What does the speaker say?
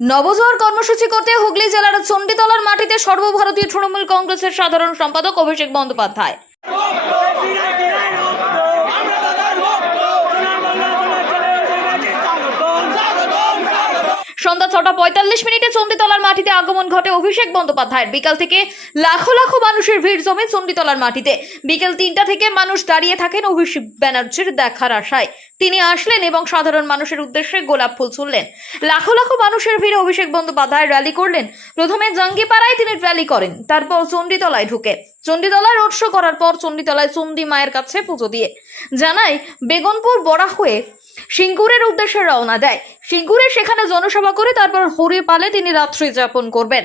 নবজোয়ার কর্মসূচি করতে হুগলি জেলার চণ্ডীতলার মাটিতে সর্বভারতীয় তৃণমূল কংগ্রেসের সাধারণ সম্পাদক অভিষেক বন্দ্যোপাধ্যায়। সন্ধ্যা 6:45 চণ্ডীতলার মাটিতে আগমন ঘটে অভিষেক বন্দ্যোপাধ্যায়ের। বিকাল থেকে লাখো লাখো মানুষের ভিড় জমে চণ্ডীতলার মাটিতে। বিকেল 3টা থেকে মানুষ দাঁড়িয়ে থাকেন অভিষেক ব্যানার্জির দেখার আশায়। তিনি আসলেন এবং সাধারণ মানুষের উদ্দেশ্যে গোলাপ ফুল ছুড়লেন। লাখো লাখো মানুষের ভিড়ে অভিষেক বন্দ্যোপাধ্যায় র্যালি করলেন। প্রথমে জাঙ্গিপাড়ায় তিনি র্যালি করেন, তারপর চণ্ডীতলায় ঢুকে চণ্ডীতলায় রোড শো করার পর চণ্ডীতলায় চণ্ডী মায়ের কাছে পুজো দিয়ে জানায় বেগনপুর বড়া হয়ে সিঙ্গুরের উদ্দেশ্যে রওনা দেয়। সিঙ্গুরে সেখানে জনসভা করে তারপর হরিপালে তিনি রাত্রি যাপন করবেন।